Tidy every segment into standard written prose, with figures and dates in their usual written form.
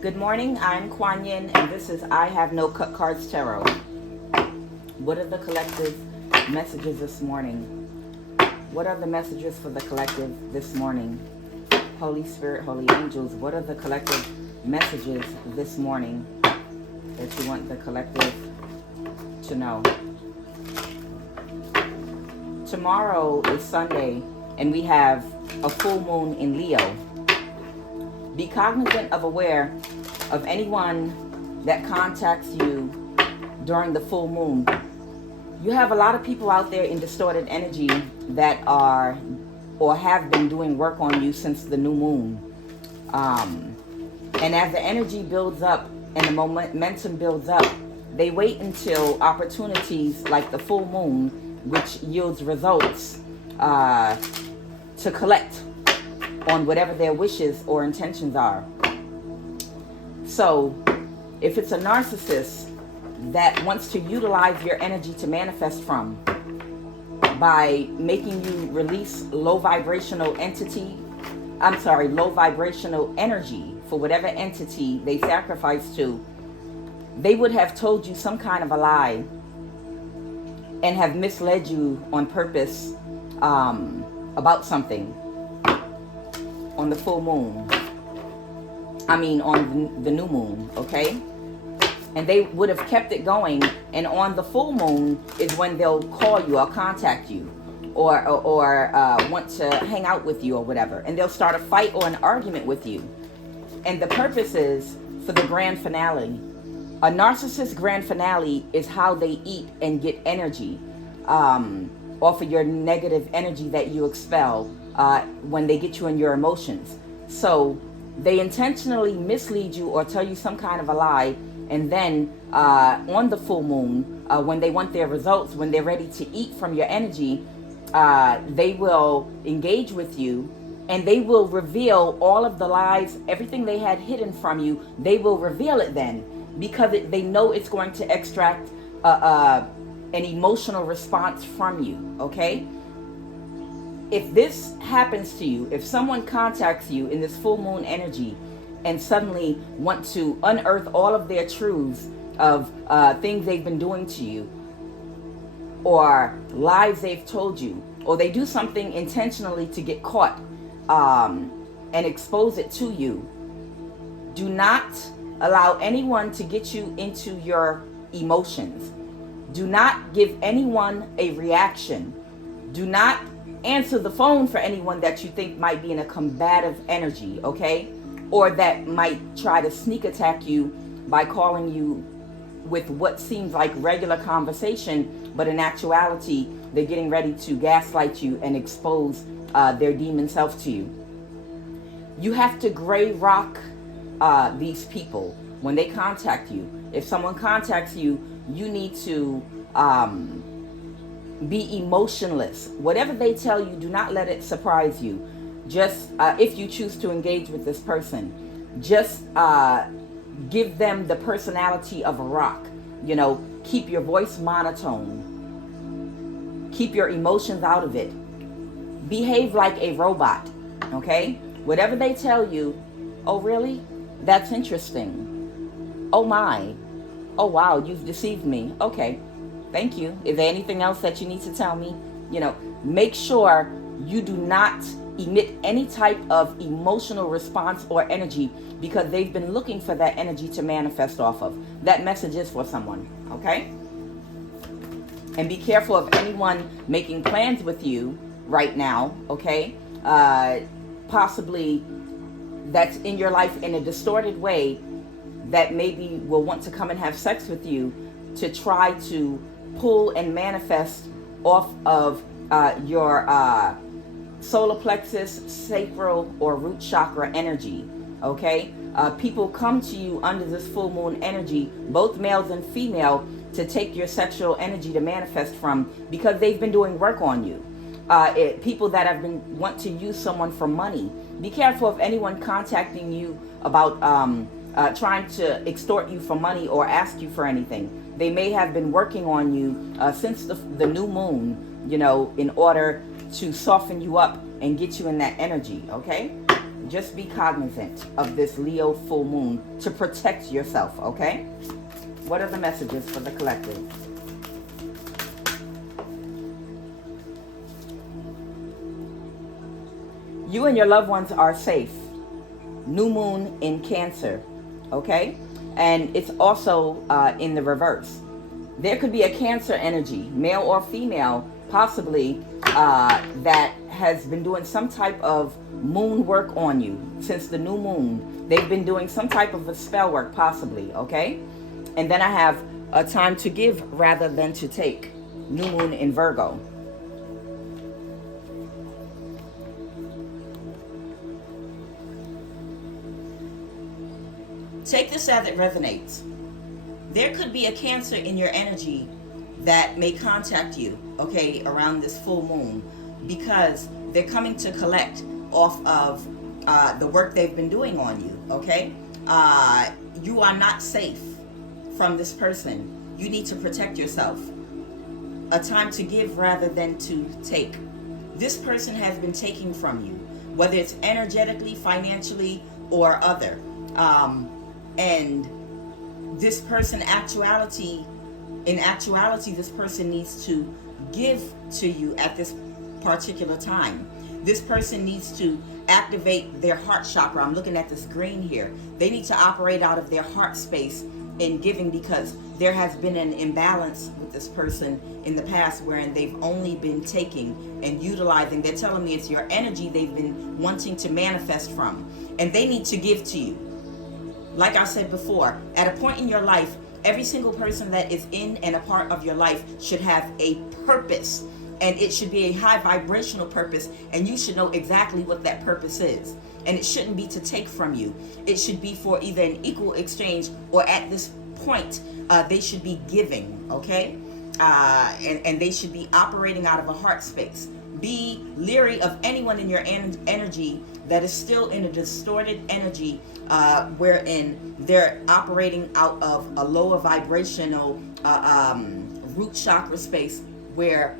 Good morning, I'm QUAN, and this is I Have No Cut Cards Tarot. What are the collective messages this morning? What are the messages for the collective this morning? Holy Spirit, Holy Angels, what are the collective messages this morning that you want the collective to know? Tomorrow is Sunday, and we have a full moon in Leo. Be cognizant of aware of anyone that contacts you during the full moon. You have a lot of people out there in distorted energy that are or have been doing work on you since the new moon. And as the energy builds up and the momentum builds up, they wait until opportunities like the full moon, which yields results, to collect on whatever their wishes or intentions are. So if it's a narcissist that wants to utilize your energy to manifest from by making you release low vibrational energy for whatever entity they sacrifice to, they would have told you some kind of a lie and have misled you on purpose about something on the full moon. On the new moon, okay? And they would have kept it going, and on the full moon is when they'll call you or contact you or want to hang out with you or whatever, and they'll start a fight or an argument with you. And the purpose is for the grand finale. A narcissist grand finale is how they eat and get energy off of your negative energy that you expel when they get you in your emotions. So they intentionally mislead you or tell you some kind of a lie, and then on the full moon, when they want their results, when they're ready to eat from your energy, they will engage with you, and they will reveal all of the lies, everything they had hidden from you. They will reveal it then, because they know it's going to extract an emotional response from you, okay? If this happens to you, if someone contacts you in this full moon energy and suddenly want to unearth all of their truths of things they've been doing to you, or lies they've told you, or they do something intentionally to get caught and expose it to you, do not allow anyone to get you into your emotions. Do not give anyone a reaction. Do not answer the phone for anyone that you think might be in a combative energy, okay? Or that might try to sneak attack you by calling you with what seems like regular conversation, but in actuality, they're getting ready to gaslight you and expose their demon self to you. You have to gray rock these people when they contact you. If someone contacts you, you need to be emotionless. Whatever they tell you, do not let it surprise you. Just if you choose to engage with this person, just give them the personality of a rock. You know, keep your voice monotone. Keep your emotions out of it. Behave like a robot, okay? Whatever they tell you, oh really? That's interesting. Oh my. Oh wow, you've deceived me. Okay. Thank you. Is there anything else that you need to tell me? You know, make sure you do not emit any type of emotional response or energy, because they've been looking for that energy to manifest off of. That message is for someone, okay? And be careful of anyone making plans with you right now, okay? Possibly that's in your life in a distorted way, that maybe will want to come and have sex with you to try to pull and manifest off of your solar plexus, sacral, or root chakra energy, okay? People come to you under this full moon energy, both males and female, to take your sexual energy to manifest from, because they've been doing work on you. People that have been want to use someone for money. Be careful of anyone contacting you about trying to extort you for money or ask you for anything. They may have been working on you since the new moon, you know, in order to soften you up and get you in that energy, okay? just be cognizant of this Leo full moon to protect yourself, okay? What are the messages for the collective? You and your loved ones are safe. New moon in Cancer, okay? And it's also in the reverse. There could be a Cancer energy, male or female, possibly, that has been doing some type of moon work on you since the new moon. They've been doing some type of a spell work, possibly, okay? And then I have a time to give rather than to take. New moon in Virgo. Take this as it resonates. There could be a Cancer in your energy that may contact you, okay, around this full moon, because they're coming to collect off of the work they've been doing on you, okay? You are not safe from this person. You need to protect yourself. A time to give rather than to take. This person has been taking from you, whether it's energetically, financially, or other. And this person, in actuality, this person needs to give to you at this particular time. This person needs to activate their heart chakra. I'm looking at this green here. They need to operate out of their heart space in giving, because there has been an imbalance with this person in the past wherein they've only been taking and utilizing. They're telling me it's your energy they've been wanting to manifest from, and they need to give to you. Like I said before, at a point in your life, every single person that is in and a part of your life should have a purpose, and it should be a high vibrational purpose, and you should know exactly what that purpose is. And it shouldn't be to take from you. It should be for either an equal exchange, or at this point, they should be giving, okay? And they should be operating out of a heart space. Be leery of anyone in your energy that is still in a distorted energy, wherein they're operating out of a lower vibrational root chakra space, where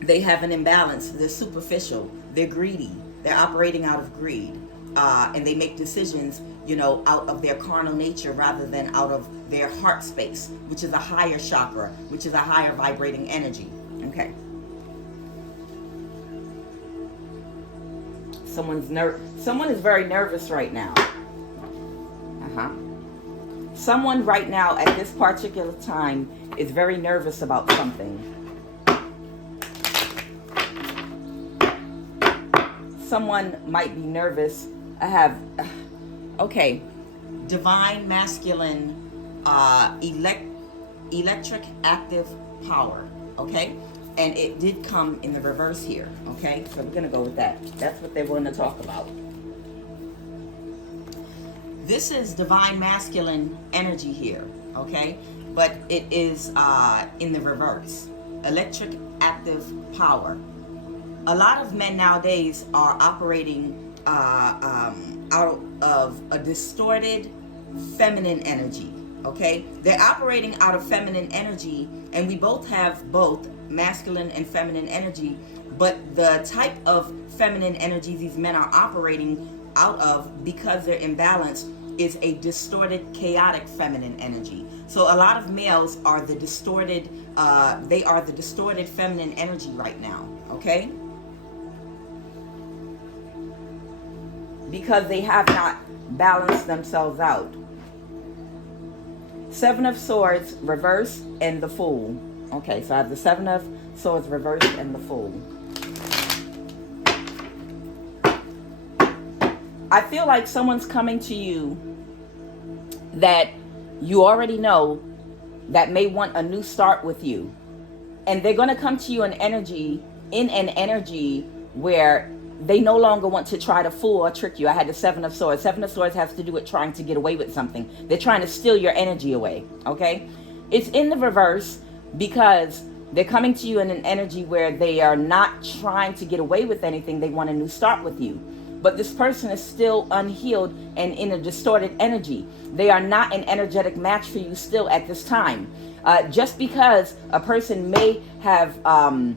they have an imbalance. They're superficial, they're greedy, they're operating out of greed, and they make decisions, you know, out of their carnal nature rather than out of their heart space, which is a higher chakra, which is a higher vibrating energy. Okay. Someone is very nervous right now. Someone right now at this particular time is very nervous about something. Someone might be nervous. I have, okay, divine masculine, electric active power, okay? And it did come in the reverse here, okay? So we're gonna go with that. That's what they want to talk about. This is divine masculine energy here, okay? But it is in the reverse. Electric active power. A lot of men nowadays are operating out of a distorted feminine energy, okay? They're operating out of feminine energy, and we both have both masculine and feminine energy, but the type of feminine energy these men are operating out of, because they're imbalanced, is a distorted, chaotic feminine energy. So a lot of males are the distorted, they are the distorted feminine energy right now, okay? Because they have not balanced themselves out. Seven of Swords, reverse, and the Fool. Okay, so I have the Seven of Swords, reverse, and the Fool. I feel like someone's coming to you that you already know that may want a new start with you. And they're going to come to you in an energy where they no longer want to try to fool or trick you. I had the Seven of Swords. Seven of Swords has to do with trying to get away with something. They're trying to steal your energy away, okay? It's in the reverse because they're coming to you in an energy where they are not trying to get away with anything. They want a new start with you. But this person is still unhealed and in a distorted energy. They are not an energetic match for you still at this time. Just because a person may have gotten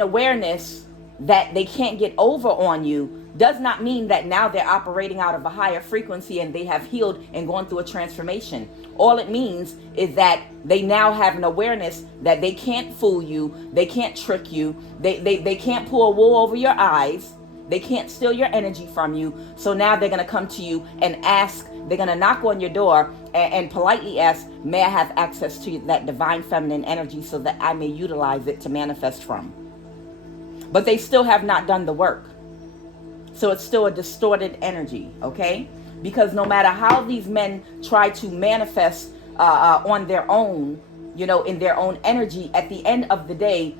awareness that they can't get over on you does not mean that now they're operating out of a higher frequency and they have healed and gone through a transformation. All it means is that they now have an awareness that they can't fool you, they can't trick you, they can't pull a wool over your eyes, they can't steal your energy from you. So now they're going to come to you and ask, they're going to knock on your door and politely ask, may I have access to that divine feminine energy so that I may utilize it to manifest from? But they still have not done the work. So it's still a distorted energy, okay? Because no matter how these men try to manifest on their own, you know, in their own energy, at the end of the day,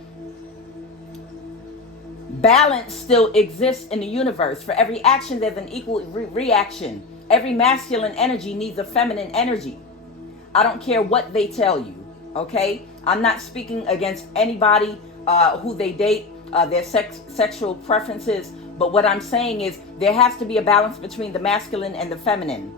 balance still exists in the universe. For every action, there's an equal reaction. Every masculine energy needs a feminine energy. I don't care what they tell you, okay? I'm not speaking against anybody who they date, their sexual preferences. But what I'm saying is there has to be a balance between the masculine and the feminine.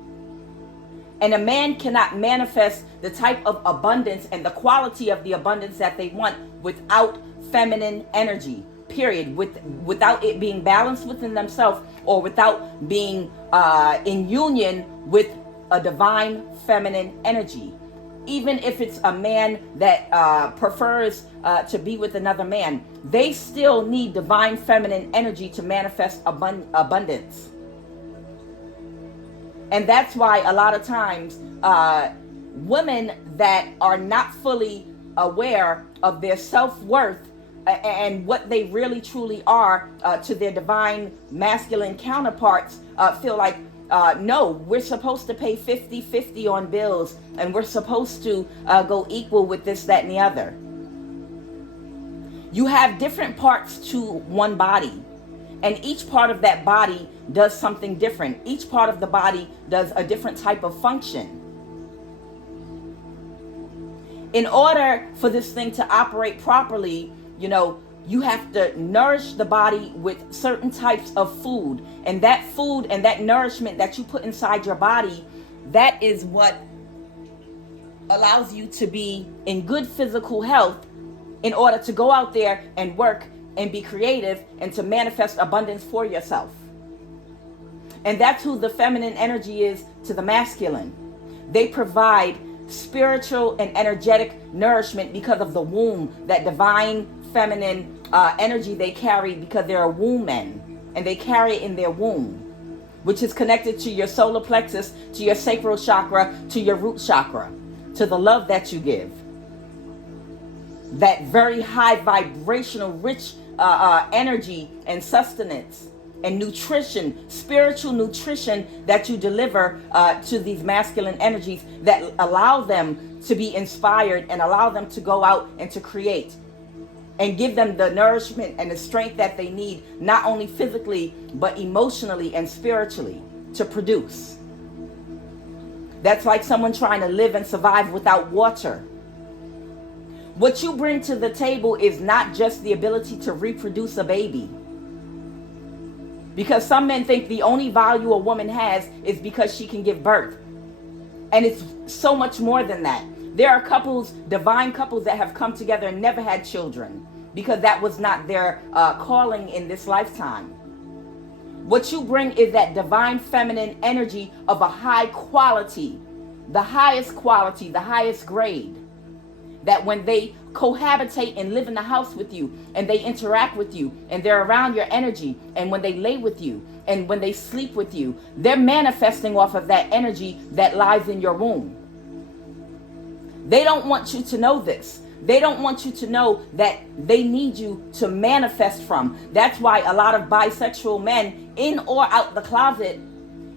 And a man cannot manifest the type of abundance and the quality of the abundance that they want without feminine energy, period. Without it being balanced within themselves, or without being in union with a divine feminine energy. Even if it's a man that prefers to be with another man, they still need divine feminine energy to manifest abundance. And that's why a lot of times women that are not fully aware of their self-worth and what they really truly are to their divine masculine counterparts feel like, no, we're supposed to pay 50-50 on bills, and we're supposed to go equal with this, that, and the other. You have different parts to one body, and each part of that body does something different. Each part of the body does a different type of function. In order for this thing to operate properly, you know, you have to nourish the body with certain types of food. And that food and that nourishment that you put inside your body, that is what allows you to be in good physical health in order to go out there and work and be creative and to manifest abundance for yourself. And that's who the feminine energy is to the masculine. They provide spiritual and energetic nourishment because of the womb, that divine feminine energy they carry, because they're a womb men and they carry it in their womb, which is connected to your solar plexus, to your sacral chakra, to your root chakra, to the love that you give. That very high vibrational, rich energy and sustenance and nutrition, spiritual nutrition that you deliver to these masculine energies that allow them to be inspired and allow them to go out and to create and give them the nourishment and the strength that they need, not only physically, but emotionally and spiritually to produce. That's like someone trying to live and survive without water. What you bring to the table is not just the ability to reproduce a baby. Because some men think the only value a woman has is because she can give birth. And it's so much more than that. There are couples, divine couples, that have come together and never had children because that was not their calling in this lifetime. What you bring is that divine feminine energy of a high quality, the highest quality, the highest grade. That when they cohabitate and live in the house with you and they interact with you and they're around your energy, and when they lay with you and when they sleep with you, they're manifesting off of that energy that lies in your womb. They don't want you to know this. They don't want you to know that they need you to manifest from. That's why a lot of bisexual men, in or out the closet,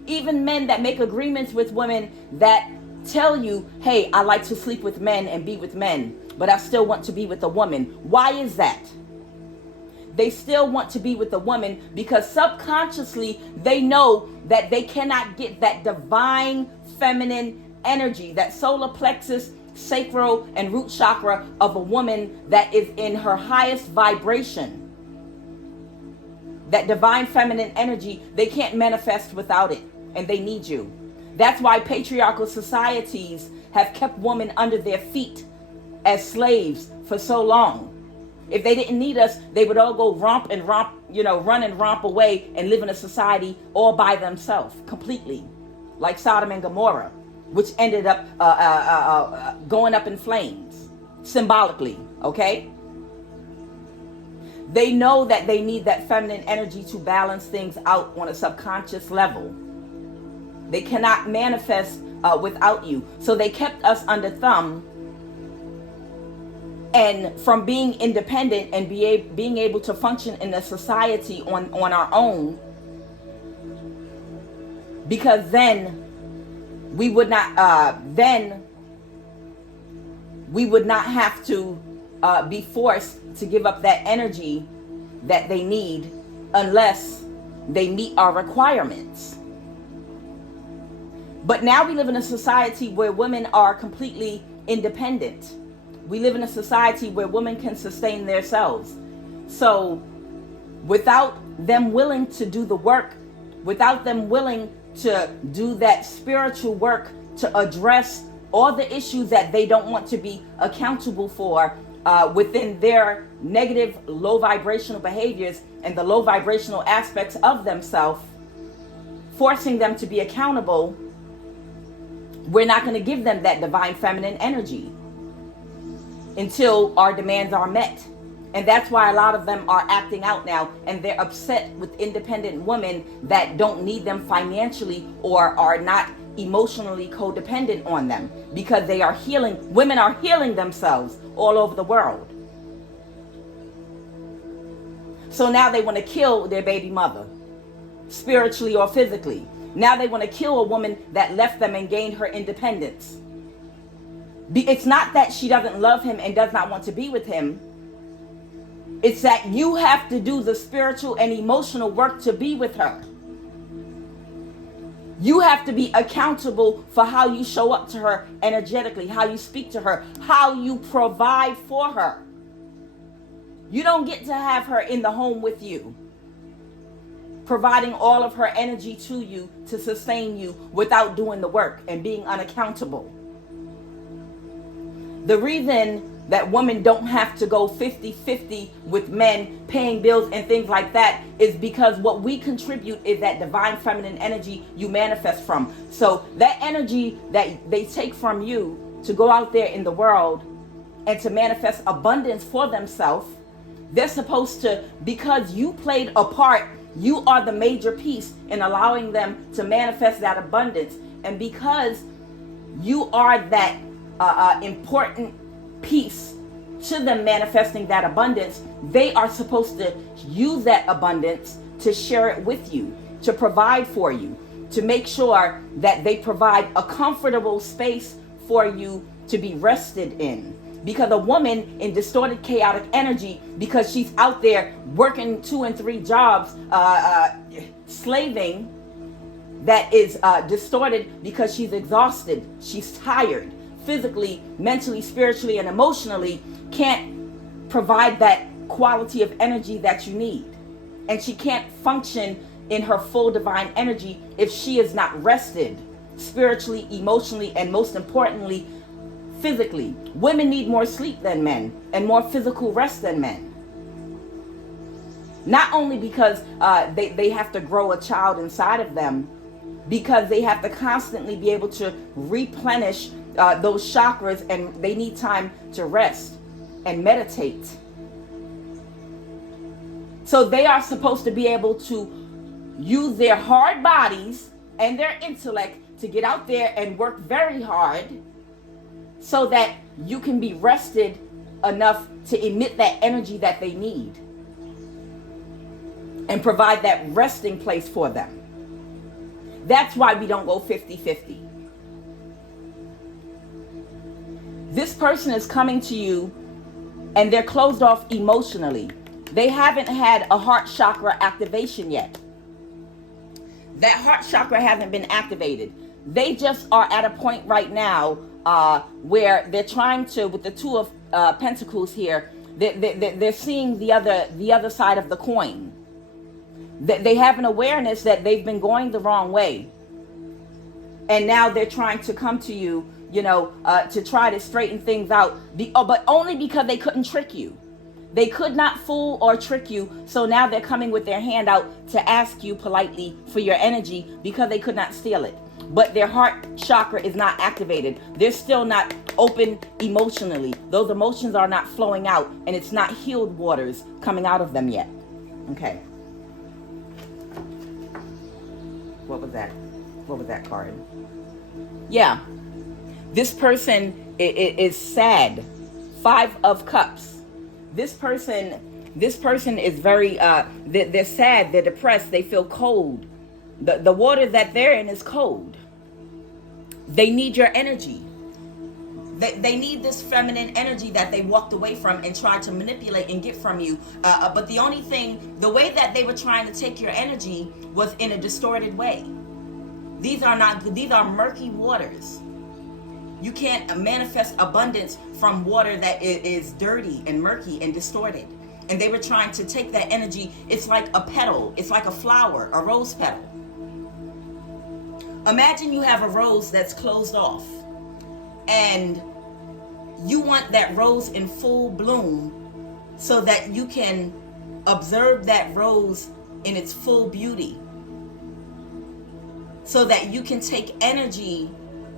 even men that make agreements with women that tell you, hey, I like to sleep with men and be with men, but I still want to be with a woman. Why is that? They still want to be with a woman because subconsciously they know that they cannot get that divine feminine energy, that solar plexus, sacral, and root chakra of a woman that is in her highest vibration. That divine feminine energy, they can't manifest without it, and they need you. That's why patriarchal societies have kept women under their feet as slaves for so long. If they didn't need us, they would all go romp run and romp away and live in a society all by themselves completely, like Sodom and Gomorrah, which ended up going up in flames, symbolically, okay? They know that they need that feminine energy to balance things out on a subconscious level. They cannot manifest without you. So they kept us under thumb, and from being independent and being able to function in a society on our own, because then we would not have to be forced to give up that energy that they need unless they meet our requirements. But now we live in a society where women are completely independent. We live in a society where women can sustain themselves. So without them willing to do the work, without them willing to do that spiritual work to address all the issues that they don't want to be accountable for within their negative, low vibrational behaviors and the low vibrational aspects of themselves, forcing them to be accountable, we're not going to give them that divine feminine energy until our demands are met. And that's why a lot of them are acting out now, and they're upset with independent women that don't need them financially or are not emotionally codependent on them, because they are healing. Women are healing themselves all over the world. So now they want to kill their baby mother, spiritually or physically. Now they want to kill a woman that left them and gained her independence. It's not that she doesn't love him and does not want to be with him. It's that you have to do the spiritual and emotional work to be with her. You have to be accountable for how you show up to her energetically, how you speak to her, how you provide for her. You don't get to have her in the home with you, providing all of her energy to you to sustain you without doing the work and being unaccountable. The reason that women don't have to go 50-50 with men paying bills and things like that is because what we contribute is that divine feminine energy you manifest from. So that energy that they take from you to go out there in the world and to manifest abundance for themselves, they're supposed to, because you played a part, you are the major piece in allowing them to manifest that abundance. And because you are that important piece to them manifesting that abundance, they are supposed to use that abundance to share it with you, to provide for you, to make sure that they provide a comfortable space for you to be rested in. Because a woman in distorted chaotic energy, because she's out there working 2 and 3 jobs, slaving, that is distorted because she's exhausted, she's tired, physically, mentally, spiritually, and emotionally, can't provide that quality of energy that you need. And she can't function in her full divine energy if she is not rested spiritually, emotionally, and most importantly, physically. Women need more sleep than men and more physical rest than men. Not only because they have to grow a child inside of them, because they have to constantly be able to replenish those chakras, and they need time to rest and meditate. So they are supposed to be able to use their hard bodies and their intellect to get out there and work very hard so that you can be rested enough to emit that energy that they need and provide that resting place for them. That's why we don't go 50-50. This person is coming to you and they're closed off emotionally. They haven't had a heart chakra activation yet. That heart chakra hasn't been activated. They just are at a point right now where they're trying to, with the 2 of Pentacles here, they're seeing the other side of the coin. They have an awareness that they've been going the wrong way. And now they're trying to come to you, to try to straighten things out. But only because they couldn't trick you. They could not fool or trick you, so now they're coming with their hand out to ask you politely for your energy because they could not steal it. But their heart chakra is not activated. They're still not open emotionally. Those emotions are not flowing out, and it's not healed waters coming out of them yet. Okay. What was that? What was that card? Yeah. This person is sad. 5 of Cups. This person is very, they're sad, they're depressed, they feel cold. The water that they're in is cold. They need your energy. They need this feminine energy that they walked away from and tried to manipulate and get from you. But the only thing, the way that they were trying to take your energy was in a distorted way. These are murky waters. You can't manifest abundance from water that is dirty and murky and distorted. And they were trying to take that energy. It's like a petal. It's like a flower, a rose petal. Imagine you have a rose that's closed off. And you want that rose in full bloom so that you can observe that rose in its full beauty. So that you can take energy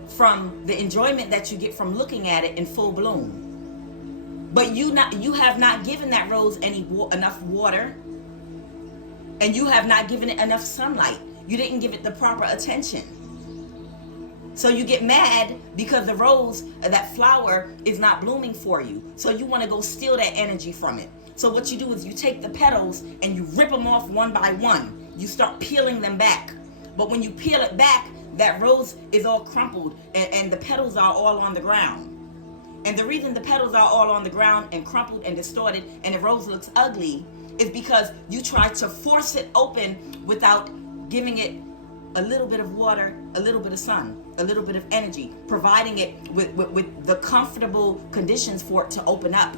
from the enjoyment that you get from looking at it in full bloom. But you have not given that rose enough water, and you have not given it enough sunlight. You didn't give it the proper attention. So you get mad because the rose, that flower, is not blooming for you. So you want to go steal that energy from it. So what you do is you take the petals and you rip them off one by one. You start peeling them back. But when you peel it back, that rose is all crumpled and the petals are all on the ground. And the reason the petals are all on the ground and crumpled and distorted and the rose looks ugly is because you try to force it open without giving it a little bit of water, a little bit of sun, a little bit of energy, providing it with the comfortable conditions for it to open up.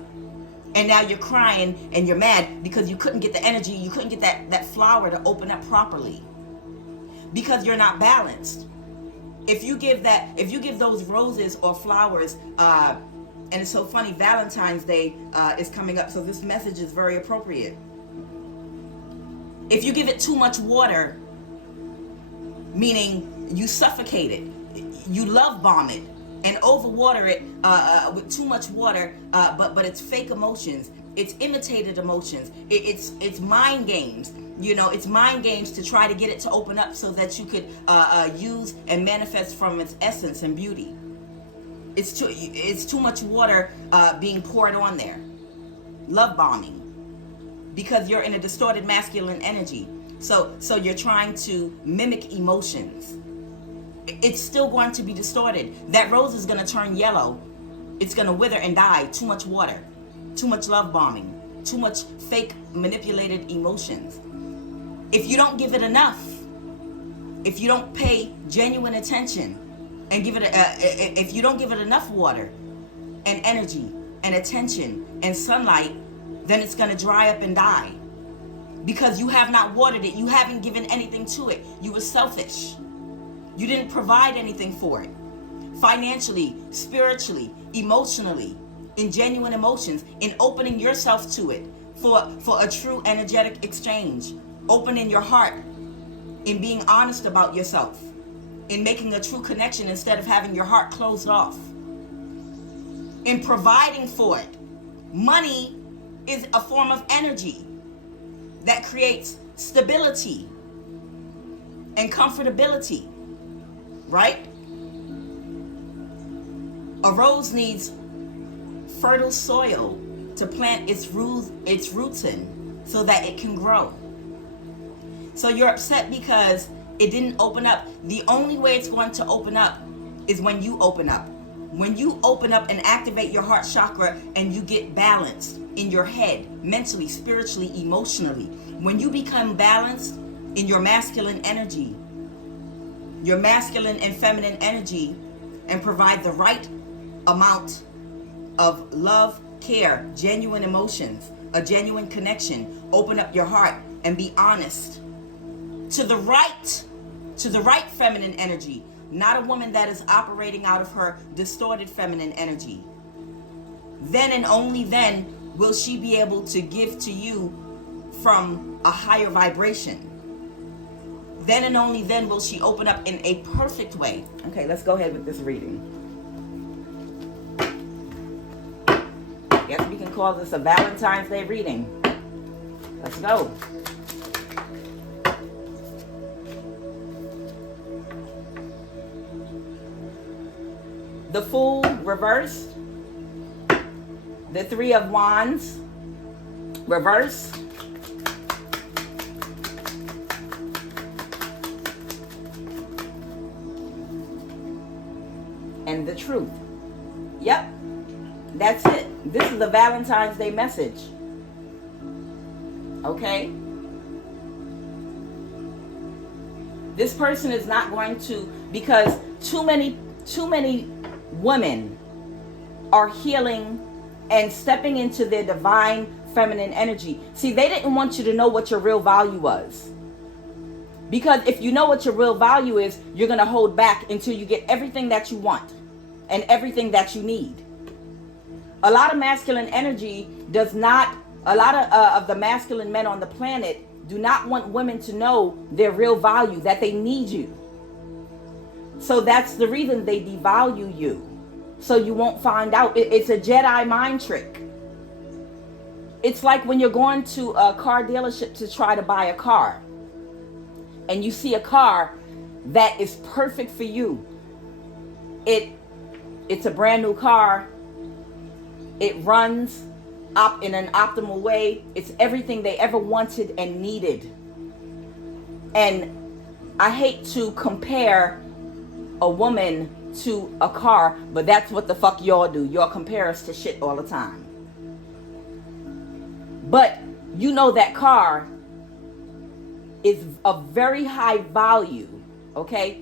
And now you're crying and you're mad because you couldn't get the energy, you couldn't get that flower to open up properly. Because you're not balanced. If you give those roses or flowers, and it's so funny, Valentine's Day is coming up, so this message is very appropriate. If you give it too much water, meaning you suffocate it, you love bomb it, and overwater it with too much water, but it's fake emotions, it's imitated emotions, it's mind games. You know, it's mind games to try to get it to open up so that you could use and manifest from its essence and beauty. It's too much water being poured on there. Love bombing. Because you're in a distorted masculine energy. So you're trying to mimic emotions. It's still going to be distorted. That rose is going to turn yellow. It's going to wither and die. Too much water. Too much love bombing. Too much fake manipulated emotions. If you don't give it enough, if you don't pay genuine attention and give it, if you don't give it enough water and energy and attention and sunlight, then it's going to dry up and die. Because you have not watered it. You haven't given anything to it. You were selfish. You didn't provide anything for it. Financially, spiritually, emotionally, in genuine emotions, in opening yourself to it for a true energetic exchange. Opening your heart, in being honest about yourself, in making a true connection instead of having your heart closed off, in providing for it. Money is a form of energy that creates stability and comfortability, right? A rose needs fertile soil to plant its roots in so that it can grow. So you're upset because it didn't open up. The only way it's going to open up is when you open up. When you open up and activate your heart chakra and you get balanced in your head, mentally, spiritually, emotionally. When you become balanced in your masculine energy, your masculine and feminine energy, and provide the right amount of love, care, genuine emotions, a genuine connection, open up your heart and be honest to the right feminine energy, not a woman that is operating out of her distorted feminine energy. Then and only then will she be able to give to you from a higher vibration. Then and only then will she open up in a perfect way. Okay, let's go ahead with this reading. I guess we can call this a Valentine's Day reading. Let's go. The Fool reversed. The Three of Wands reversed. And the Truth. Yep, that's it. This is a Valentine's Day message. Okay? This person is not going to, because too many women are healing and stepping into their divine feminine energy. See, they didn't want you to know what your real value was. Because if you know what your real value is, you're going to hold back until you get everything that you want and everything that you need. A lot of masculine energy does not, a lot of the masculine men on the planet do not want women to know their real value, that they need you. So that's the reason they devalue you. So you won't find out. It's a Jedi mind trick. It's like when you're going to a car dealership to try to buy a car. And you see a car that is perfect for you. It's a brand new car. It runs up in an optimal way. It's everything they ever wanted and needed. And I hate to compare a woman to a car, but that's what the fuck y'all do. Y'all compare us to shit all the time. But you know that car is of very high value, okay?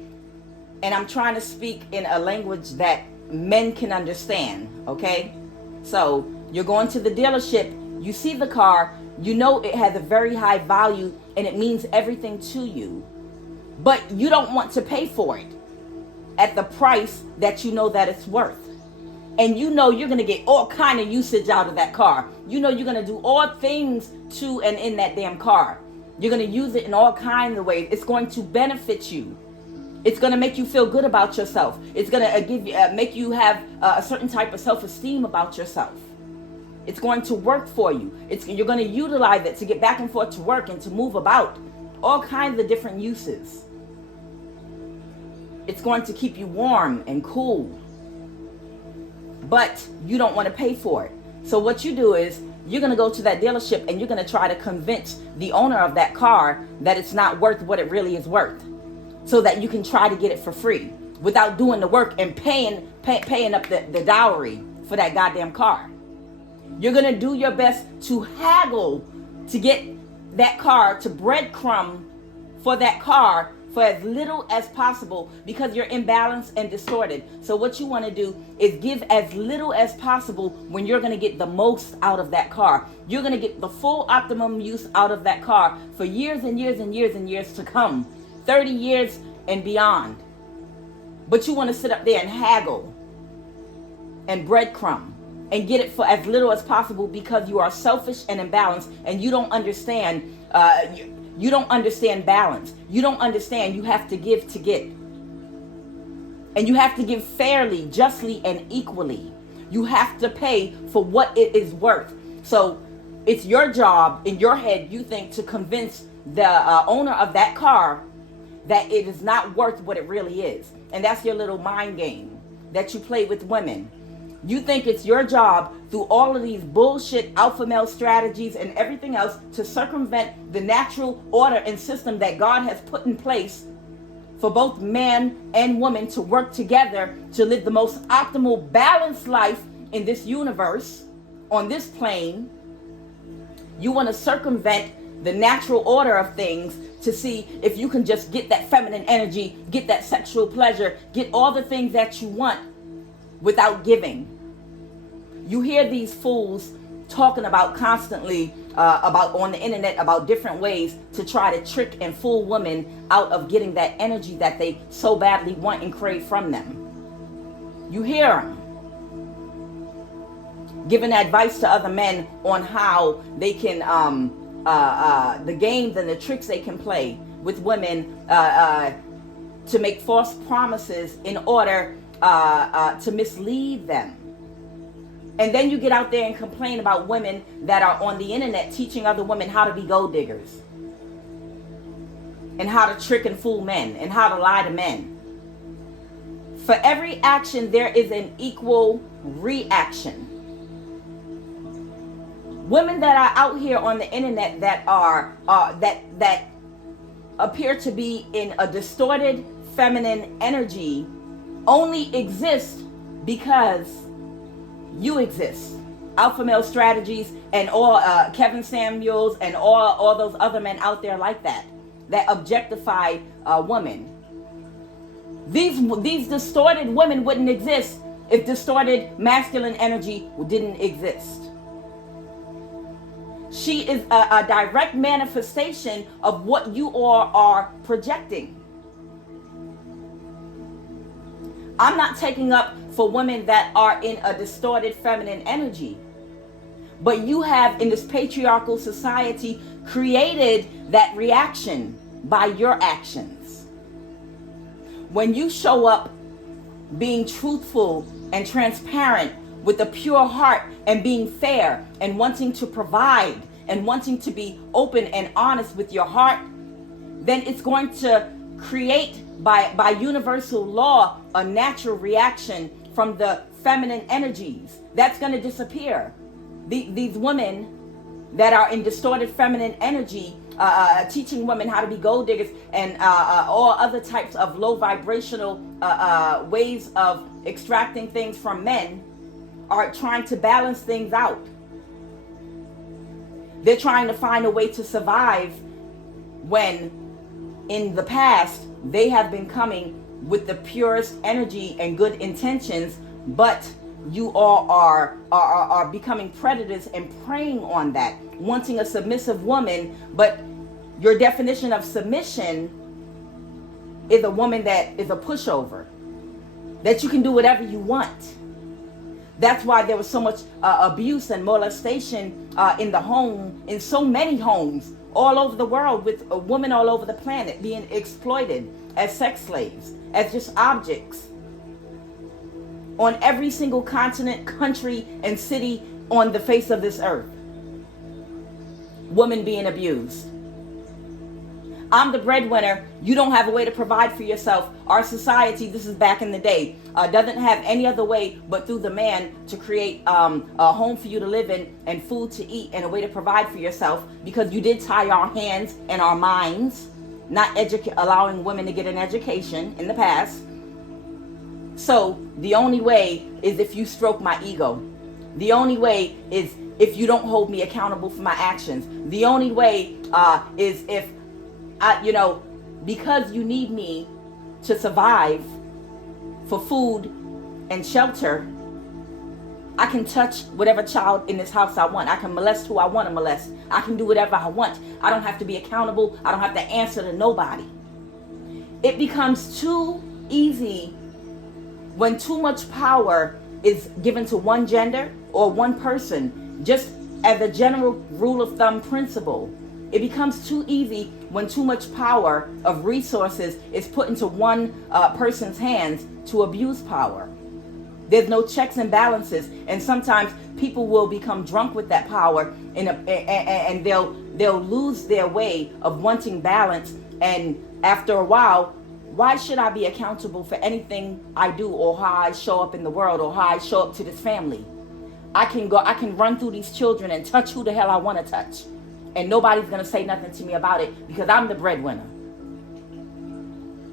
And I'm trying to speak in a language that men can understand, okay? So you're going to the dealership, you see the car, you know it has a very high value and it means everything to you, but you don't want to pay for it at the price that you know that it's worth. And you know you're going to get all kind of usage out of that car. You know you're going to do all things to and in that damn car. You're going to use it in all kinds of ways. It's going to benefit you. It's going to make you feel good about yourself. It's going to give you, make you have a certain type of self-esteem about yourself. It's going to work for you. You're going to utilize it to get back and forth to work and to move about. All kinds of different uses. It's going to keep you warm and cool. But you don't want to pay for it. So what you do is you're going to go to that dealership and you're going to try to convince the owner of that car that it's not worth what it really is worth, so that you can try to get it for free without doing the work and paying up the dowry for that goddamn car. You're going to do your best to haggle to get that car, to breadcrumb for that car for as little as possible, because you're imbalanced and distorted. So what you want to do is give as little as possible when you're going to get the most out of that car. You're going to get the full optimum use out of that car for years and years and years and years to come. 30 years and beyond. But you want to sit up there and haggle and breadcrumb and get it for as little as possible because you are selfish and imbalanced, and you don't understand you don't understand balance. You don't understand you have to give to get. And you have to give fairly, justly, and equally. You have to pay for what it is worth. So it's your job, in your head, you think, to convince the owner of that car that it is not worth what it really is. And that's your little mind game that you play with women. You think it's your job through all of these bullshit alpha male strategies and everything else to circumvent the natural order and system that God has put in place for both man and woman to work together to live the most optimal balanced life in this universe, on this plane. You want to circumvent the natural order of things to see if you can just get that feminine energy, get that sexual pleasure, get all the things that you want without giving. You hear these fools talking about constantly about on the internet about different ways to try to trick and fool women out of getting that energy that they so badly want and crave from them. You hear them giving advice to other men on how they can, the games and the tricks they can play with women to make false promises in order to mislead them. And then you get out there and complain about women that are on the internet teaching other women how to be gold diggers, and how to trick and fool men, and how to lie to men. For every action, there is an equal reaction. Women that are out here on the internet that are that appear to be in a distorted feminine energy only exist because you exist. Alpha Male Strategies and all Kevin Samuels and all those other men out there like that objectify women. These distorted women wouldn't exist if distorted masculine energy didn't exist. She is a direct manifestation of what you all are projecting. I'm not taking up for women that are in a distorted feminine energy. But you have, in this patriarchal society, created that reaction by your actions. When you show up being truthful and transparent with a pure heart and being fair and wanting to provide and wanting to be open and honest with your heart, then it's going to create by universal law a natural reaction from the feminine energies. That's going to disappear. These women that are in distorted feminine energy, teaching women how to be gold diggers and all other types of low vibrational ways of extracting things from men, are trying to balance things out. They're trying to find a way to survive when in the past they have been coming with the purest energy and good intentions, but you all are becoming predators and preying on that, wanting a submissive woman, but your definition of submission is a woman that is a pushover, that you can do whatever you want. That's why there was so much abuse and molestation in the home, in so many homes all over the world, with women all over the planet being exploited as sex slaves, as just objects. On every single continent, country, and city on the face of this earth. Women being abused. I'm the breadwinner. You don't have a way to provide for yourself. Our society, this is back in the day, doesn't have any other way but through the man to create a home for you to live in and food to eat and a way to provide for yourself, because you did tie our hands and our minds, not allowing women to get an education in the past. So the only way is if you stroke my ego. The only way is if you don't hold me accountable for my actions. The only way is if because you need me to survive for food and shelter, I can touch whatever child in this house I want. I can molest who I want to molest. I can do whatever I want. I don't have to be accountable. I don't have to answer to nobody. It becomes too easy when too much power is given to one gender or one person, just as a general rule of thumb principle. It becomes too easy when too much power of resources is put into one person's hands to abuse power. There's no checks and balances, and sometimes people will become drunk with that power, and they'll lose their way of wanting balance. And after a while, why should I be accountable for anything I do, or how I show up in the world, or how I show up to this family? I can run through these children and touch who the hell I want to touch, and nobody's going to say nothing to me about it because I'm the breadwinner.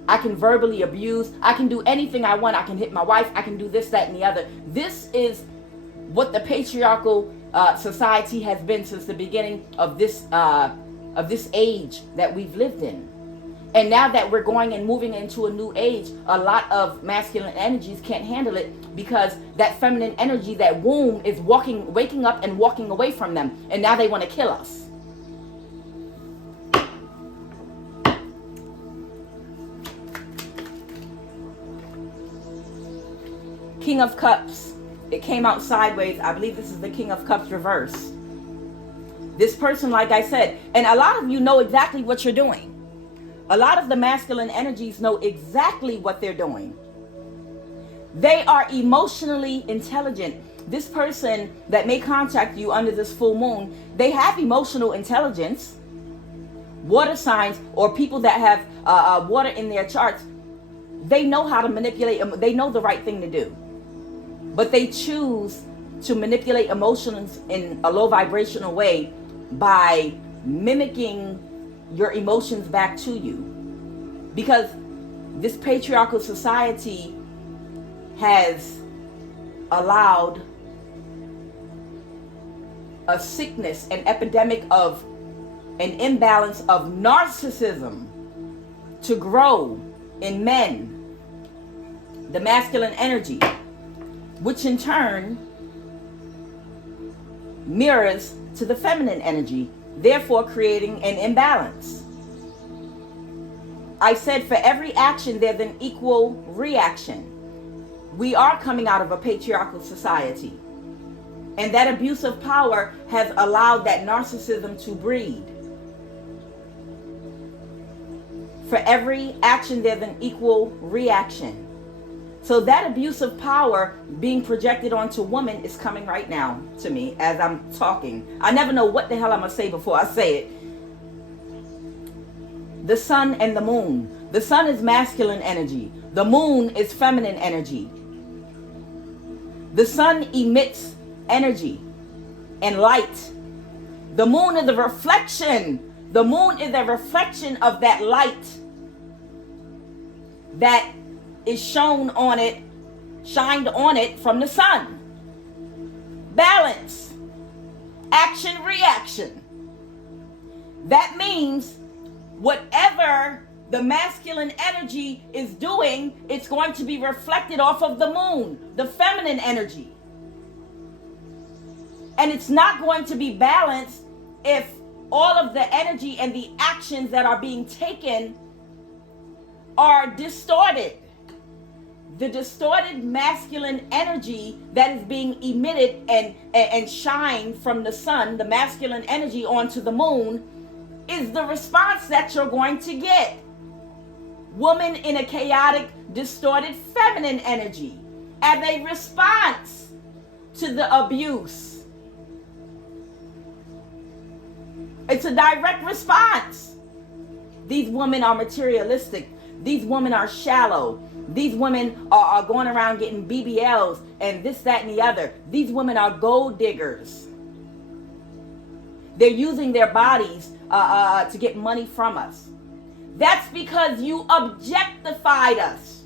I can verbally abuse. I can do anything I want. I can hit my wife. I can do this, that, and the other. This is what the patriarchal society has been since the beginning of this age that we've lived in. And now that we're going and moving into a new age, a lot of masculine energies can't handle it because that feminine energy, that womb, is waking up and walking away from them. And now they want to kill us. King of Cups, It came out sideways. I believe this is the King of Cups reverse. This person, like I said, and a lot of you know exactly what you're doing. A lot of the masculine energies know exactly what they're doing. They are emotionally intelligent. This person that may contact you under this full moon, they have emotional intelligence. Water signs or people that have water in their charts, they know how to manipulate. They know the right thing to do. But they choose to manipulate emotions in a low vibrational way by mimicking your emotions back to you. Because this patriarchal society has allowed a sickness, an epidemic of an imbalance of narcissism to grow in men, the masculine energy, which in turn mirrors to the feminine energy, therefore creating an imbalance. I said for every action there's an equal reaction. We are coming out of a patriarchal society, and that abuse of power has allowed that narcissism to breed. For every action there's an equal reaction. So that abuse of power being projected onto women is coming right now to me as I'm talking. I never know what the hell I'm going to say before I say it. The sun and the moon. The sun is masculine energy. The moon is feminine energy. The sun emits energy and light. The moon is a reflection. The moon is a reflection of that light that is shown on it, shined on it from the sun. Balance. Action, reaction. That means whatever the masculine energy is doing, it's going to be reflected off of the moon, the feminine energy. And it's not going to be balanced if all of the energy and the actions that are being taken are distorted. The distorted masculine energy that is being emitted and shined from the sun, the masculine energy onto the moon, is the response that you're going to get. Woman in a chaotic, distorted feminine energy as a response to the abuse. It's a direct response. These women are materialistic. These women are shallow. These women are going around getting BBLs and this, that, and the other. These women are gold diggers. They're using their bodies to get money from us. That's because you objectified us.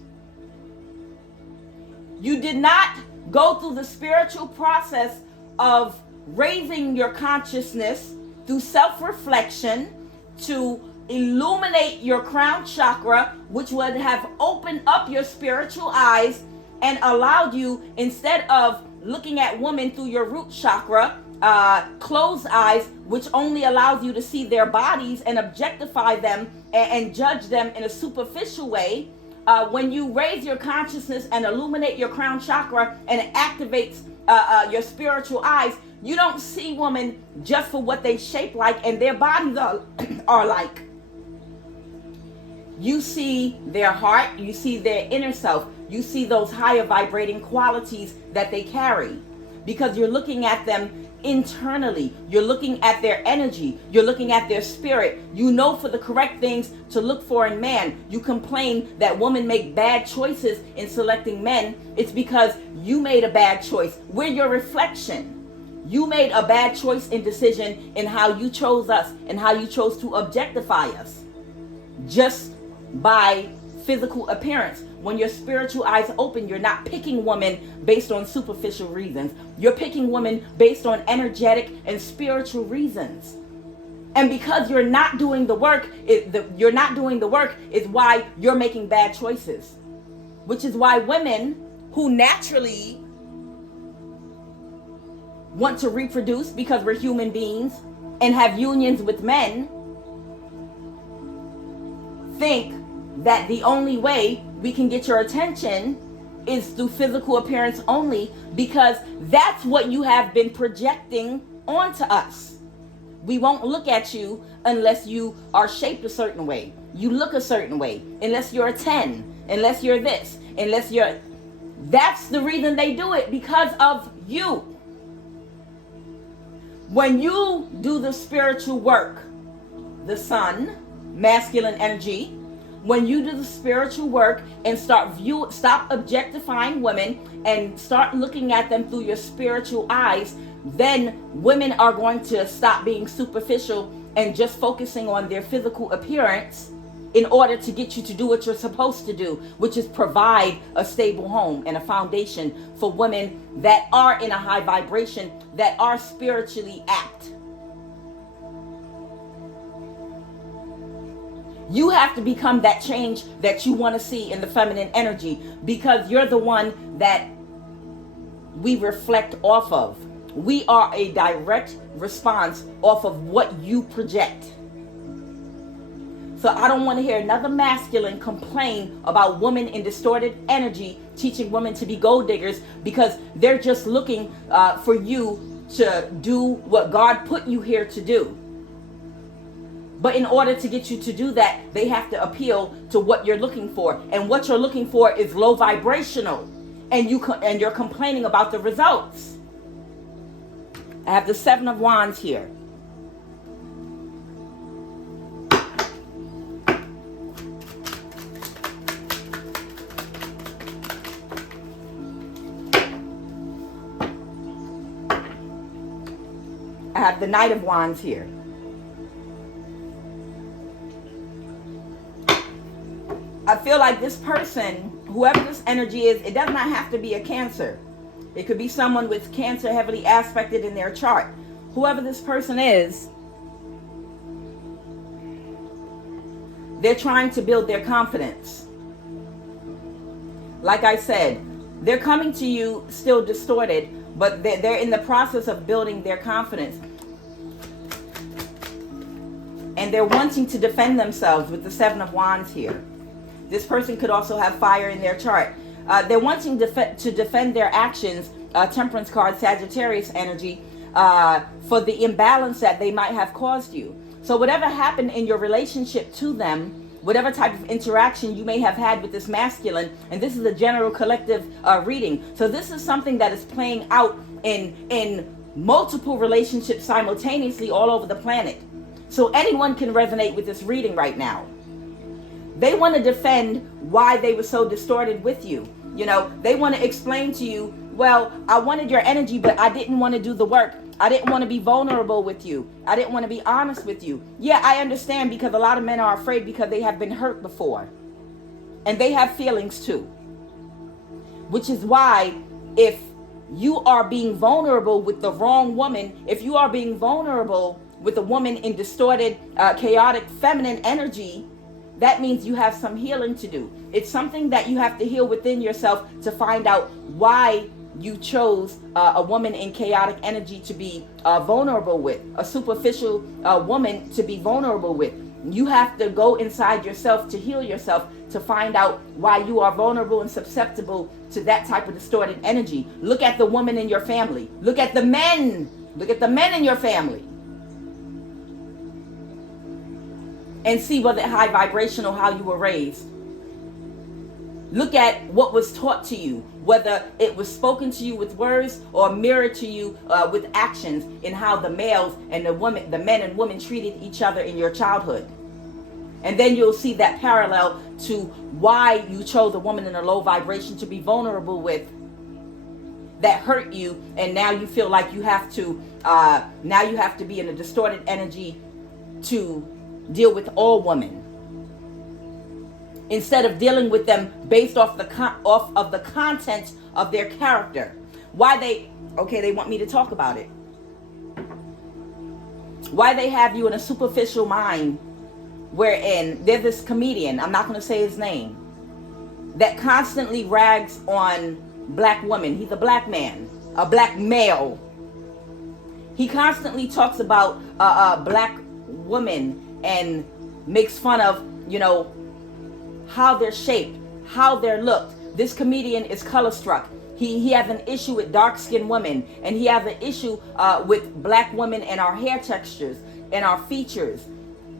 You did not go through the spiritual process of raising your consciousness through self-reflection to illuminate your crown chakra, which would have opened up your spiritual eyes and allowed you, instead of looking at women through your root chakra, closed eyes, which only allows you to see their bodies and objectify them and judge them in a superficial way. When you raise your consciousness and illuminate your crown chakra and it activates your spiritual eyes, you don't see women just for what they shape like and their bodies are like. You see their heart, you see their inner self, you see those higher vibrating qualities that they carry, because you're looking at them internally. You're looking at their energy. You're looking at their spirit. You know for the correct things to look for in man. You complain that women make bad choices in selecting men. It's because you made a bad choice. We're your reflection. You made a bad choice in decision in how you chose us and how you chose to objectify us just by physical appearance. When your spiritual eyes open, you're not picking women based on superficial reasons. You're picking women based on energetic and spiritual reasons. And because you're not doing the work, is why you're making bad choices. Which is why women who naturally want to reproduce, because we're human beings, and have unions with men, think that the only way we can get your attention is through physical appearance only, because that's what you have been projecting onto us. We won't look at you unless you are shaped a certain way. You look a certain way. Unless you're a 10. Unless you're this. Unless you're... That's the reason they do it, because of you. When you do the spiritual work, the sun, masculine energy, when you do the spiritual work and stop objectifying women and start looking at them through your spiritual eyes, then women are going to stop being superficial and just focusing on their physical appearance in order to get you to do what you're supposed to do, which is provide a stable home and a foundation for women that are in a high vibration, that are spiritually apt. You have to become that change that you want to see in the feminine energy, because you're the one that we reflect off of. We are a direct response off of what you project. So I don't want to hear another masculine complain about women in distorted energy, teaching women to be gold diggers, because they're just looking for you to do what God put you here to do. But in order to get you to do that, they have to appeal to what you're looking for. And what you're looking for is low vibrational. And you're complaining about the results. I have the 7 of Wands here. I have the Knight of Wands here. I feel like this person, whoever this energy is, it does not have to be a Cancer. It could be someone with Cancer heavily aspected in their chart. Whoever this person is, they're trying to build their confidence. Like I said, they're coming to you still distorted, but they're in the process of building their confidence. And they're wanting to defend themselves with the 7 of Wands here. This person could also have fire in their chart. They're wanting to defend their actions, Temperance card, Sagittarius energy, for the imbalance that they might have caused you. So whatever happened in your relationship to them, whatever type of interaction you may have had with this masculine, and this is a general collective reading. So this is something that is playing out in multiple relationships simultaneously all over the planet. So anyone can resonate with this reading right now. They want to defend why they were so distorted with you. You know, they want to explain to you, well, I wanted your energy, but I didn't want to do the work. I didn't want to be vulnerable with you. I didn't want to be honest with you. Yeah, I understand, because a lot of men are afraid because they have been hurt before. And they have feelings too. Which is why if you are being vulnerable with the wrong woman, if you are being vulnerable with a woman in distorted, chaotic, feminine energy, that means you have some healing to do. It's something that you have to heal within yourself to find out why you chose a woman in chaotic energy to be vulnerable with, a superficial woman to be vulnerable with. You have to go inside yourself to heal yourself, to find out why you are vulnerable and susceptible to that type of distorted energy. Look at the woman in your family. Look at the men. Look at the men in your family. And see whether high vibrational, how you were raised. Look at what was taught to you, whether it was spoken to you with words or mirrored to you with actions, in how the males and the women, the men and women treated each other in your childhood. And then you'll see that parallel to why you chose a woman in a low vibration to be vulnerable with, that hurt you, and now you feel like you have to be in a distorted energy to deal with all women, instead of dealing with them based off of the content of their character. Why they want me to talk about it. Why they have you in a superficial mind, wherein there's this comedian, I'm not going to say his name, that constantly rags on black women. He's a black man, a black male. He constantly talks about black women and makes fun of, you know, how they're shaped, how they're looked, This comedian is color struck. He has an issue with dark-skinned women, and he has an issue with black women and our hair textures and our features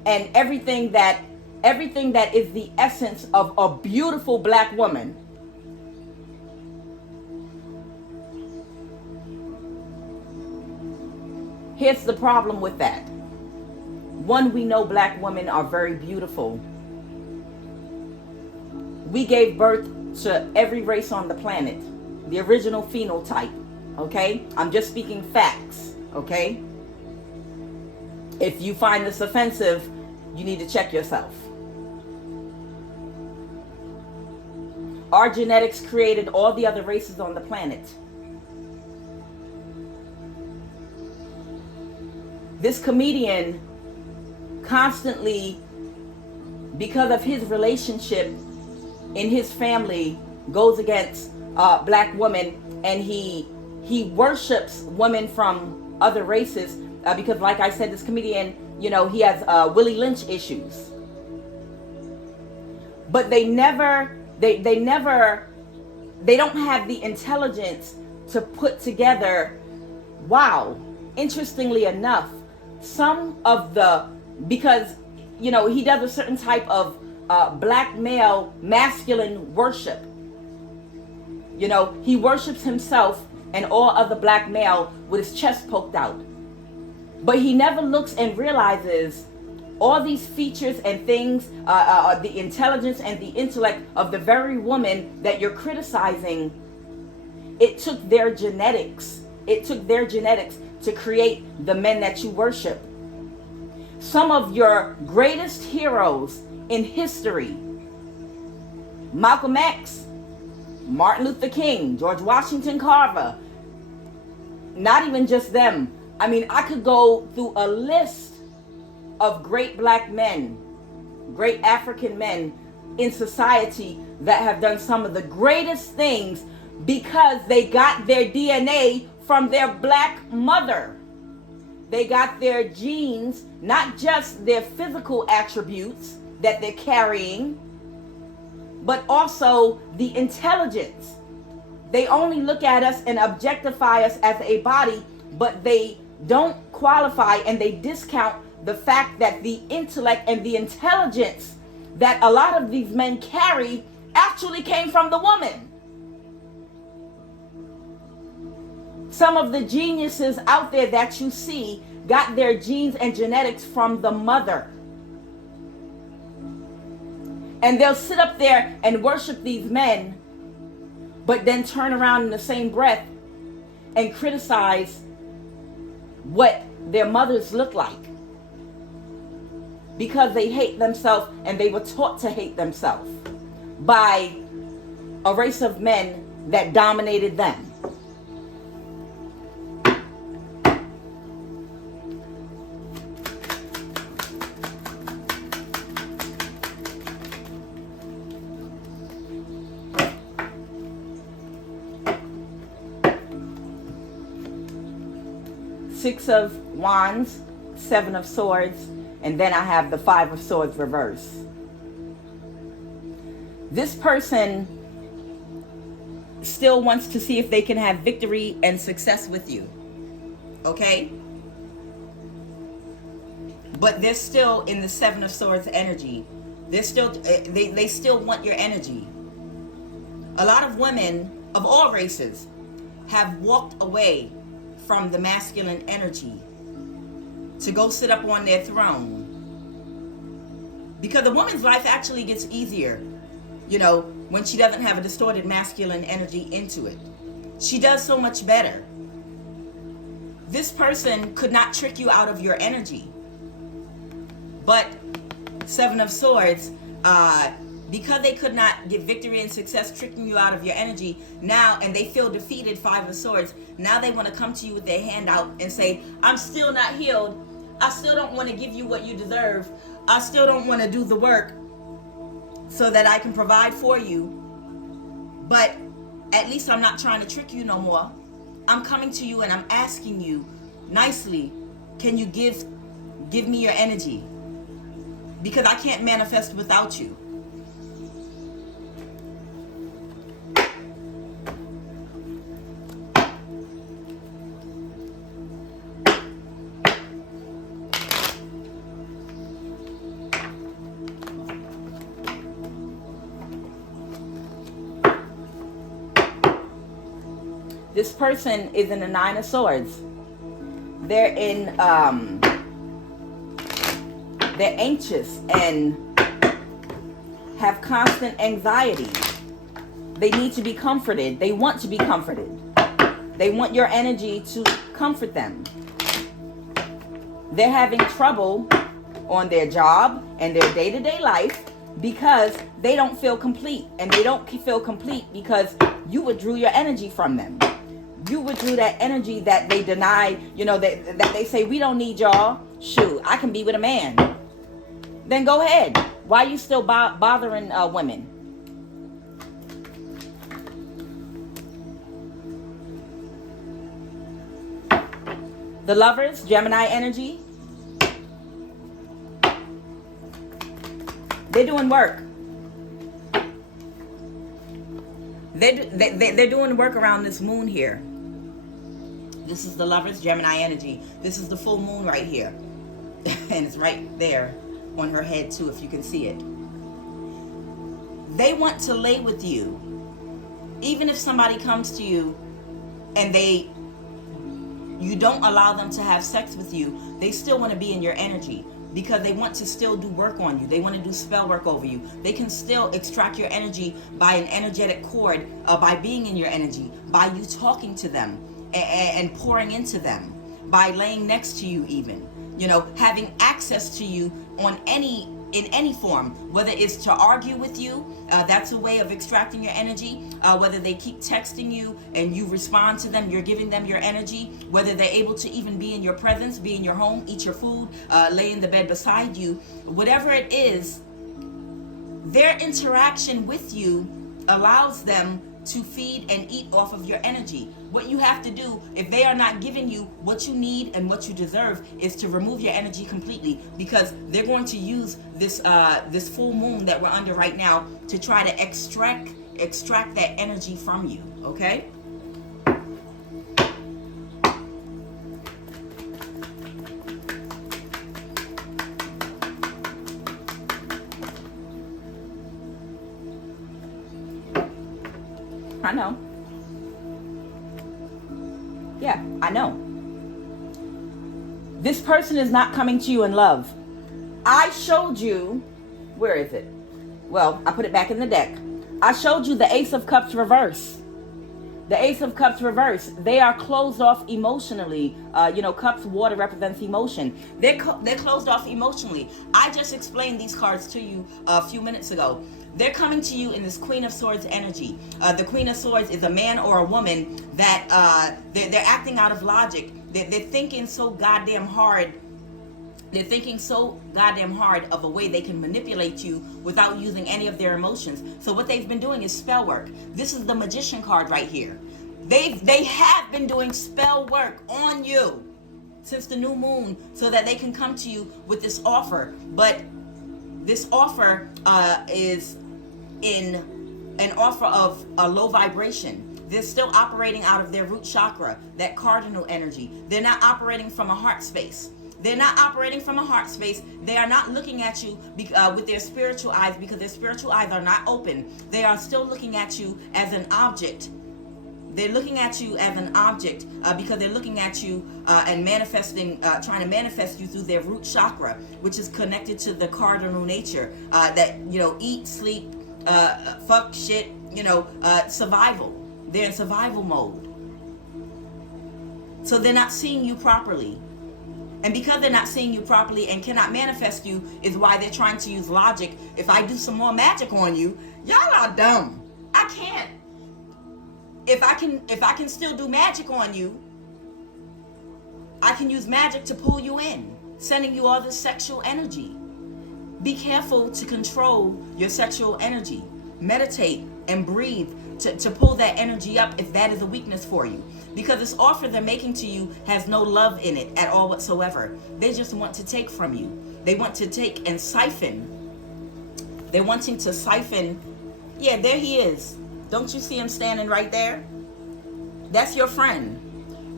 and everything that is the essence of a beautiful black woman. Here's the problem with that. One, we know black women are very beautiful. We gave birth to every race on the planet, the original phenotype, okay? I'm just speaking facts, okay? If you find this offensive, you need to check yourself. Our genetics created all the other races on the planet. This comedian constantly, because of his relationship in his family, goes against black women, and he worships women from other races because, like I said, this comedian, you know, he has Willie Lynch issues. But they don't have the intelligence to put together, wow, interestingly enough, some of the, because, you know, he does a certain type of black male masculine worship. You know, he worships himself and all other black male with his chest poked out. But he never looks and realizes all these features and things, the intelligence and the intellect of the very woman that you're criticizing. It took their genetics. It took their genetics to create the men that you worship. Some of your greatest heroes in history, Malcolm X, Martin Luther King, George Washington Carver, not even just them. I mean, I could go through a list of great black men, great African men in society that have done some of the greatest things because they got their DNA from their black mother. They got their genes, not just their physical attributes that they're carrying, but also the intelligence. They only look at us and objectify us as a body, but they don't qualify and they discount the fact that the intellect and the intelligence that a lot of these men carry actually came from the woman. Some of the geniuses out there that you see got their genes and genetics from the mother. And they'll sit up there and worship these men, but then turn around in the same breath and criticize what their mothers look like. Because they hate themselves and they were taught to hate themselves by a race of men that dominated them. Six of Wands, Seven of Swords, and then I have the Five of Swords reverse. This person still wants to see if they can have victory and success with you. Okay? But they're still in the Seven of Swords energy. They're still, they still want your energy. A lot of women of all races have walked away from the masculine energy to go sit up on their throne. Because a woman's life actually gets easier, you know, when she doesn't have a distorted masculine energy into it. She does so much better. This person could not trick you out of your energy. But Seven of Swords, because they could not get victory and success tricking you out of your energy now, and they feel defeated, Five of Swords, now they want to come to you with their hand out and say, I'm still not healed. I still don't want to give you what you deserve. I still don't want to do the work so that I can provide for you. But at least I'm not trying to trick you no more. I'm coming to you and I'm asking you nicely, can you give me your energy? Because I can't manifest without you. This person is in the Nine of Swords. They're they're anxious and have constant anxiety. They need to be comforted. They want to be comforted. They want your energy to comfort them. They're having trouble on their job and their day-to-day life because they don't feel complete. And they don't feel complete because you withdrew your energy from them. You withdrew that energy that they deny, you know, that they say, we don't need y'all. Shoot, I can be with a man. Then go ahead. Why are you still bothering women? The Lovers, Gemini energy. They're doing work. They're doing work around this moon here. This is the Lovers, Gemini energy. This is the full moon right here. And it's right there on her head too, if you can see it. They want to lay with you. Even if somebody comes to you and you don't allow them to have sex with you, they still want to be in your energy because they want to still do work on you. They want to do spell work over you. They can still extract your energy by an energetic cord, by being in your energy, by you talking to them and pouring into them, by laying next to you even, you know, having access to you in any form, whether it's to argue with you, that's a way of extracting your energy, whether they keep texting you and you respond to them, you're giving them your energy, whether they're able to even be in your presence, be in your home, eat your food, lay in the bed beside you, whatever it is, their interaction with you allows them to feed and eat off of your energy. What you have to do, if they are not giving you what you need and what you deserve, is to remove your energy completely, because they're going to use this this full moon that we're under right now to try to extract that energy from you. Okay? I know. Yeah, I know. This person is not coming to you in love. I showed you, where is it? Well, I put it back in the deck. I showed you the Ace of Cups reverse. The Ace of Cups reverse. They are closed off emotionally. You know, cups, water represents emotion. They're closed off emotionally. I just explained these cards to you a few minutes ago. They're coming to you in this Queen of Swords energy. The Queen of Swords is a man or a woman that they're acting out of logic. They're thinking so goddamn hard. They're thinking so goddamn hard of a way they can manipulate you without using any of their emotions. So what they've been doing is spell work. This is the Magician card right here. They have been doing spell work on you since the new moon so that they can come to you with this offer. But this offer is in an offer of a low vibration. They're still operating out of their root chakra, that cardinal energy. They're not operating from a heart space. They're not operating from a heart space. They are not looking at you with their spiritual eyes, because their spiritual eyes are not open. They are still looking at you as an object. They're looking at you as an object because they're looking at you and manifesting, trying to manifest you through their root chakra, which is connected to the cardinal nature that, you know, eat, sleep, fuck, shit, you know, survival. They're in survival mode. So they're not seeing you properly. And because they're not seeing you properly and cannot manifest you is why they're trying to use logic. If I do some more magic on you, y'all are dumb. I can't. If I can still do magic on you, I can use magic to pull you in, sending you all this sexual energy. Be careful to control your sexual energy. Meditate and breathe to pull that energy up if that is a weakness for you. Because this offer they're making to you has no love in it at all whatsoever. They just want to take from you. They want to take and siphon. They're wanting to siphon. Yeah, there he is. Don't you see him standing right there? That's your friend.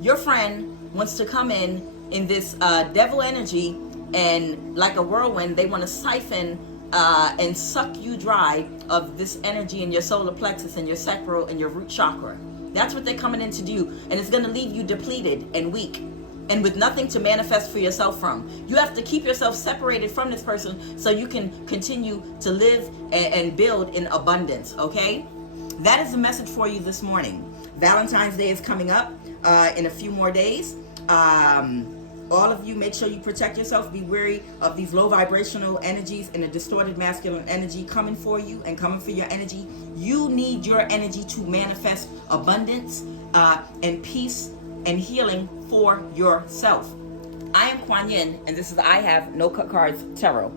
Your friend wants to come in this devil energy, and like a whirlwind, they want to siphon and suck you dry of this energy in your solar plexus and your sacral and your root chakra. That's what they're coming in to do. And it's going to leave you depleted and weak and with nothing to manifest for yourself from. You have to keep yourself separated from this person so you can continue to live and build in abundance, okay? That is the message for you this morning. Valentine's Day is coming up in a few more days. All of you, make sure you protect yourself. Be wary of these low vibrational energies and the distorted masculine energy coming for you and coming for your energy. You need your energy to manifest abundance and peace and healing for yourself. I am Quan Yin, and this is the I Have No Cut Cards Tarot.